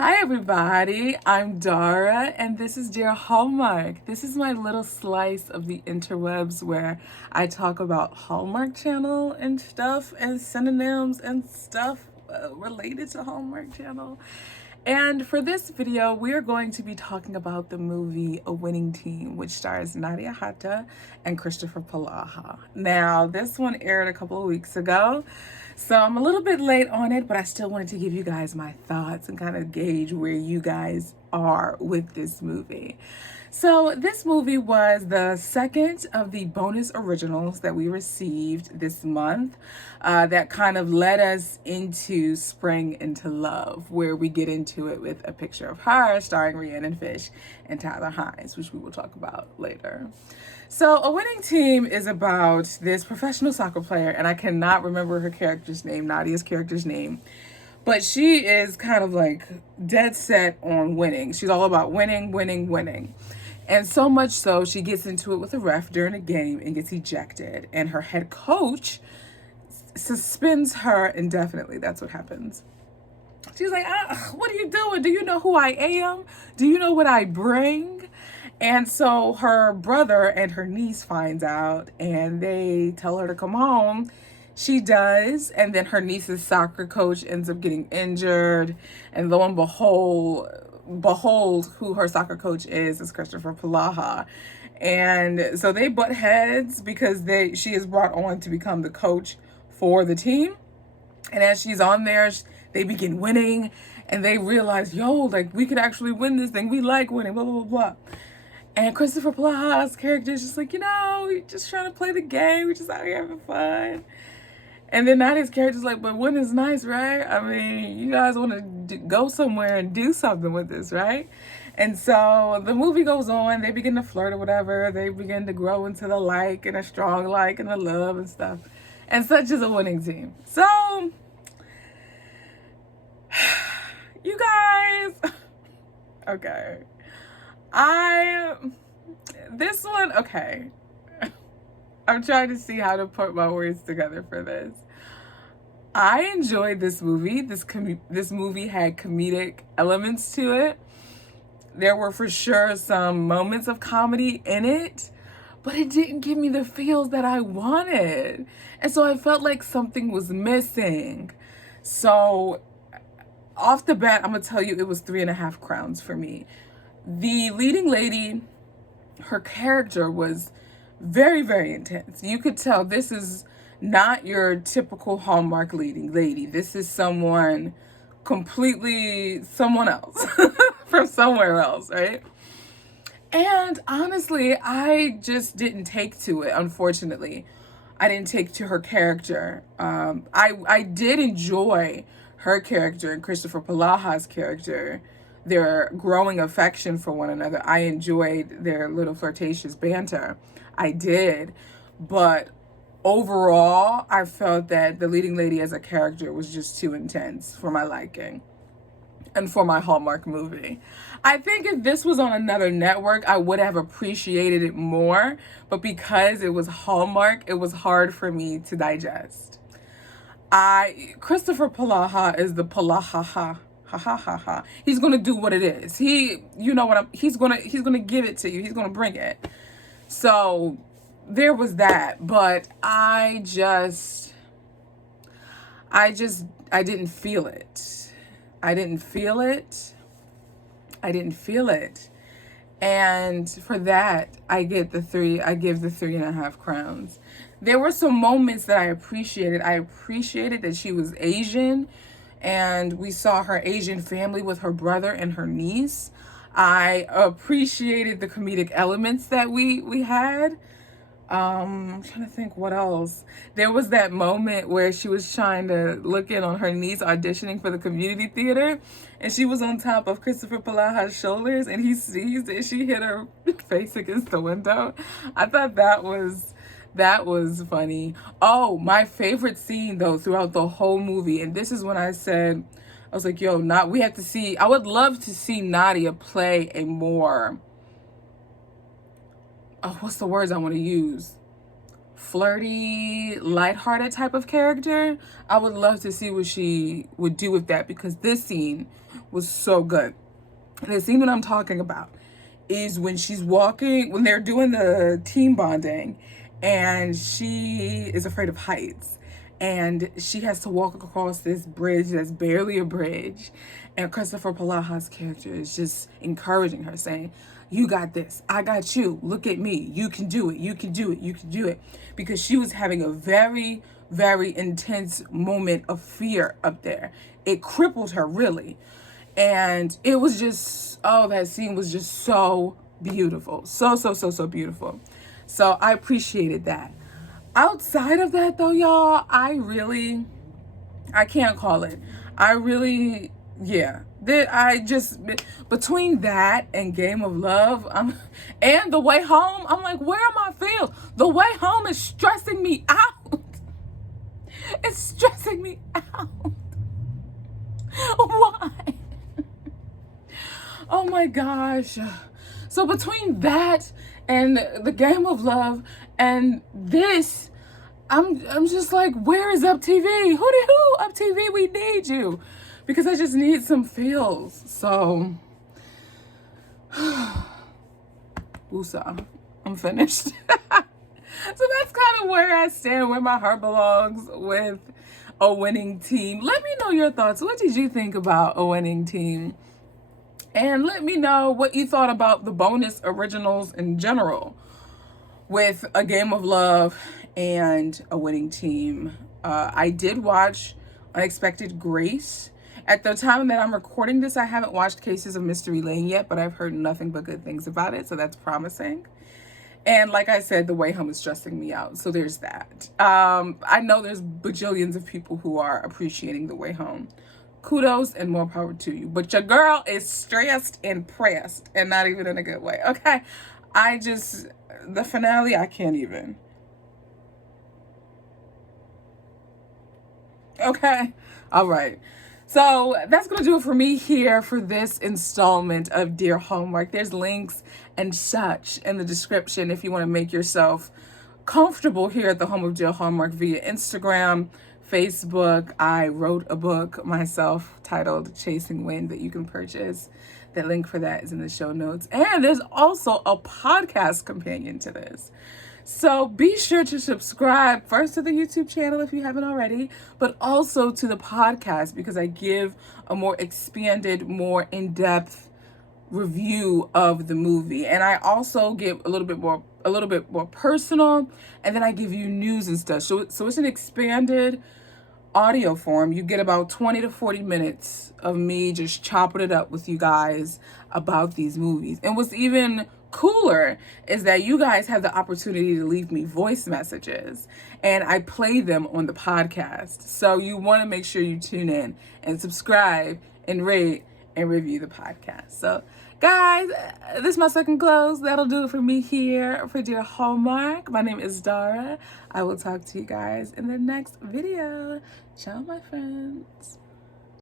Hi everybody, I'm Dara and this is Dear Hallmark. This is my little slice of the interwebs where I talk about Hallmark Channel and stuff and synonyms and stuff related to Hallmark Channel. And for this video, we are going to be talking about the movie A Winning Team, which stars Nadia Hatta and Christopher Palaha. Now, this one aired a couple of weeks ago, so I'm a little bit late on it, but I still wanted to give you guys my thoughts and kind of gauge where you guys are with this movie. So this movie was the second of the bonus originals that we received this month that kind of led us into Spring into Love, where we get into it with A Picture of Her starring Rhiannon Fish and Tyler Hines, which we will talk about later. So A Winning Team is about this professional soccer player, and I cannot remember her character's name, Nadia's character's name, but she is kind of like dead set on winning. She's all about winning, winning, winning. And so much so, she gets into it with a ref during a game and gets ejected. And her head coach suspends her indefinitely. That's what happens. She's like, what are you doing? Do you know who I am? Do you know what I bring? And so her brother and her niece finds out and they tell her to come home. She does, and then her niece's soccer coach ends up getting injured, and lo and behold who her soccer coach is Christopher Palaha. And so they butt heads because she is brought on to become the coach for the team. And as she's on there, they begin winning, and they realize, yo, like, we could actually win this thing. We like winning, blah, blah, blah, blah. And Christopher Palaha's character is just like, we're just trying to play the game. We're just out here having fun. And then Nadia's character's like, but winning is nice, right? I mean, you guys want to go somewhere and do something with this, right? And so the movie goes on. They begin to flirt or whatever. They begin to grow into the like and a strong like and the love and stuff. And such is A Winning Team. So, you guys, okay. This one, okay. I'm trying to see how to put my words together for this. I enjoyed this movie. This movie had comedic elements to it. There were for sure some moments of comedy in it, but it didn't give me the feels that I wanted. And so I felt like something was missing. So off the bat, I'm gonna tell you it was 3.5 crowns for me. The leading lady, her character was very, very intense. You could tell this is not your typical Hallmark leading lady. This is someone else from somewhere else, right? And honestly, I just didn't take to it, unfortunately. I didn't take to her character. I did enjoy her character and Christopher Palaha's character, their growing affection for one another. I enjoyed their little flirtatious banter. I did. But overall, I felt that the leading lady as a character was just too intense for my liking and for my Hallmark movie. I think if this was on another network, I would have appreciated it more. But because it was Hallmark, it was hard for me to digest. Christopher Palaha is the Palaha. Ha ha ha ha. He's gonna do what it is. He's gonna give it to you. He's gonna bring it. So there was that, but I didn't feel it. I didn't feel it. And for that, I give the 3.5 crowns. There were some moments that I appreciated. I appreciated that she was Asian and we saw her Asian family with her brother and her niece. I appreciated the comedic elements that we had. I'm trying to think what else. There was that moment where she was trying to look in on her niece auditioning for the community theater, and she was on top of Christopher Palaha's shoulders, and he sees that she hit her face against the window. I thought that was funny. Oh, my favorite scene though throughout the whole movie, and this is when I was like, yo, I would love to see Nadia play a more, what's the words I want to use? Flirty, lighthearted type of character. I would love to see what she would do with that, because this scene was so good. And the scene that I'm talking about is when she's walking, when they're doing the team bonding, and she is afraid of heights. And she has to walk across this bridge that's barely a bridge. And Christopher Palaha's character is just encouraging her, saying, "You got this. I got you. Look at me. You can do it. You can do it. You can do it." Because she was having a very, very intense moment of fear up there. It crippled her, really. And it was just, oh, that scene was just so beautiful. So, so, so, so beautiful. So I appreciated that. Outside of that, though, y'all, I can't call it. I really, yeah. Between that and Game of Love, and The Way Home, I'm like, where are my feels? The Way Home is stressing me out. It's stressing me out. Why? Oh my gosh. So between that and the Game of Love and this, I'm just like, where is Up TV? Who Up TV? We need you. Because I just need some feels. So woosah. I'm finished. So that's kind of where I stand, where my heart belongs with A Winning Team. Let me know your thoughts. What did you think about A Winning Team? And let me know what you thought about the bonus originals in general with A Game of Love and A Winning Team. I did watch Unexpected Grace. At the time that I'm recording this, I haven't watched Cases of Mystery Lane yet, but I've heard nothing but good things about it, so that's promising. And like I said, The Way Home is stressing me out, so there's that. I know there's bajillions of people who are appreciating The Way Home. Kudos and more power to you. But your girl is stressed and pressed, and not even in a good way, okay? The finale, I can't even. Okay? All right. So that's going to do it for me here for this installment of Dear Hallmark. There's links and such in the description if you want to make yourself comfortable here at the home of Dear Hallmark via Instagram, Facebook. I wrote a book myself titled Chasing Wind that you can purchase. The link for that is in the show notes. And there's also a podcast companion to this. So be sure to subscribe first to the YouTube channel if you haven't already, but also to the podcast because I give a more expanded, more in-depth review of the movie. And I also give a little bit more personal, and then I give you news and stuff. So it's an expanded audio form. You get about 20 to 40 minutes of me just chopping it up with you guys about these movies. And what's even cooler is that you guys have the opportunity to leave me voice messages and I play them on the podcast. So you want to make sure you tune in and subscribe and rate and review the podcast. So guys, this is my second close. That'll do it for me here for Dear Hallmark. My name is Dara. I will talk to you guys in the next video. Ciao, my friends.